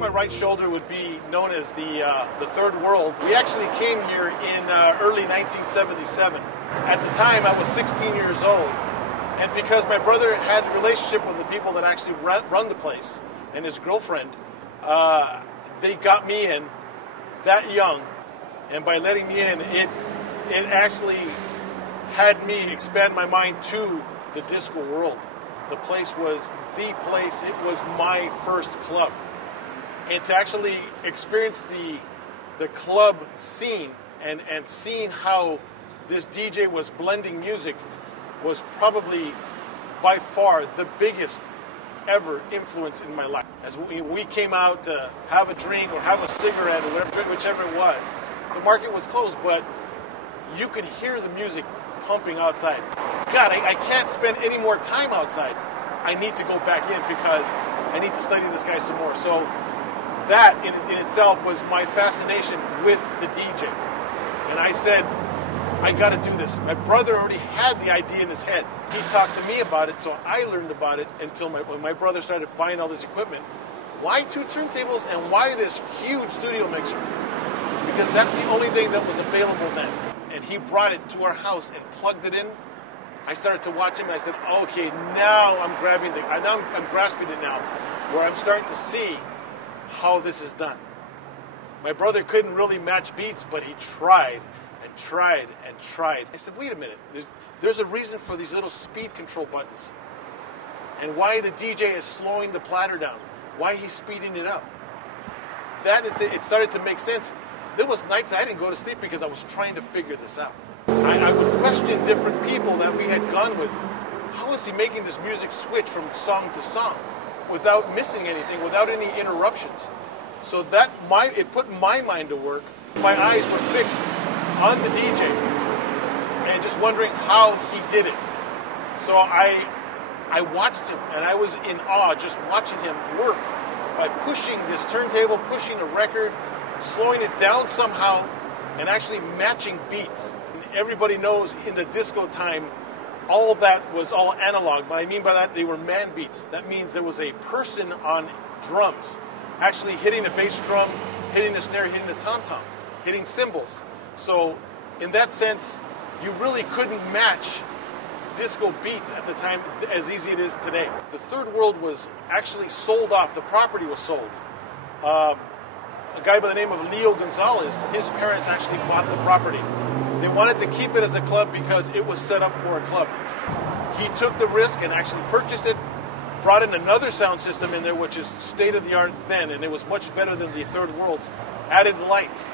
my right shoulder would be known as the Third World. We actually came here in early 1977. At the time, I was 16 years old. And because my brother had a relationship with the people that actually run the place and his girlfriend, they got me in that young. And by letting me in, it actually had me expand my mind to the disco world. The place was the place. It was my first club. And to actually experience the club scene and seeing how this DJ was blending music was probably by far the biggest ever influence in my life. As we came out to have a drink or have a cigarette or whichever it was, the market was closed, but you could hear the music pumping outside. God, I can't spend any more time outside. I need to go back in because I need to study this guy some more. So that in itself was my fascination with the DJ. And I said, I got to do this. My brother already had the idea in his head. He talked to me about it, so I learned about it until when my brother started buying all this equipment. Why 2 turntables and why this huge studio mixer? Because that's the only thing that was available then. And he brought it to our house and plugged it in. I started to watch him and I said, okay, now I'm grabbing I'm grasping it now, where I'm starting to see how this is done. My brother couldn't really match beats, but he tried and tried and tried. I said, wait a minute, there's a reason for these little speed control buttons. And why the DJ is slowing the platter down, why he's speeding it up. That is it. It started to make sense. There was nights I didn't go to sleep because I was trying to figure this out. I would question different people that we had gone with. How is he making this music switch from song to song without missing anything, without any interruptions? So it put my mind to work. My eyes were fixed on the DJ and just wondering how he did it. So I watched him and I was in awe just watching him work by pushing this turntable, pushing a record, slowing it down somehow, and actually matching beats. Everybody knows in the disco time, all of that was all analog. What I mean by that, they were man beats. That means there was a person on drums actually hitting a bass drum, hitting a snare, hitting a tom-tom, hitting cymbals. So in that sense, you really couldn't match disco beats at the time as easy it is today. The Third World was actually sold off. The property was sold. A guy by the name of Leo Gonzalez, his parents actually bought the property. They wanted to keep it as a club because it was set up for a club. He took the risk and actually purchased it, brought in another sound system in there, which is state-of-the-art then, and it was much better than the Third World's, added lights.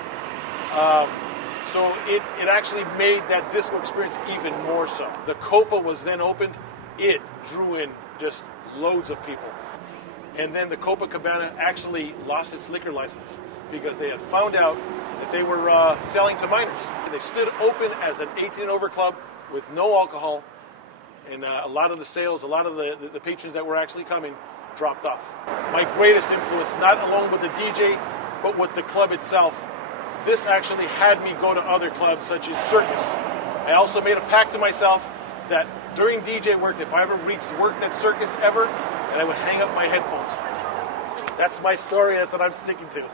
So it actually made that disco experience even more so. The Copa was then opened. It drew in just loads of people. And then the Copacabana actually lost its liquor license because they had found out that they were selling to minors. They stood open as an 18 and over club with no alcohol, and a lot of the sales, a lot of the patrons that were actually coming dropped off. My greatest influence, not alone with the DJ, but with the club itself, this actually had me go to other clubs such as Circus. I also made a pact to myself that during DJ work, if I ever worked at Circus ever, and I would hang up my headphones. That's my story, that's what I'm sticking to.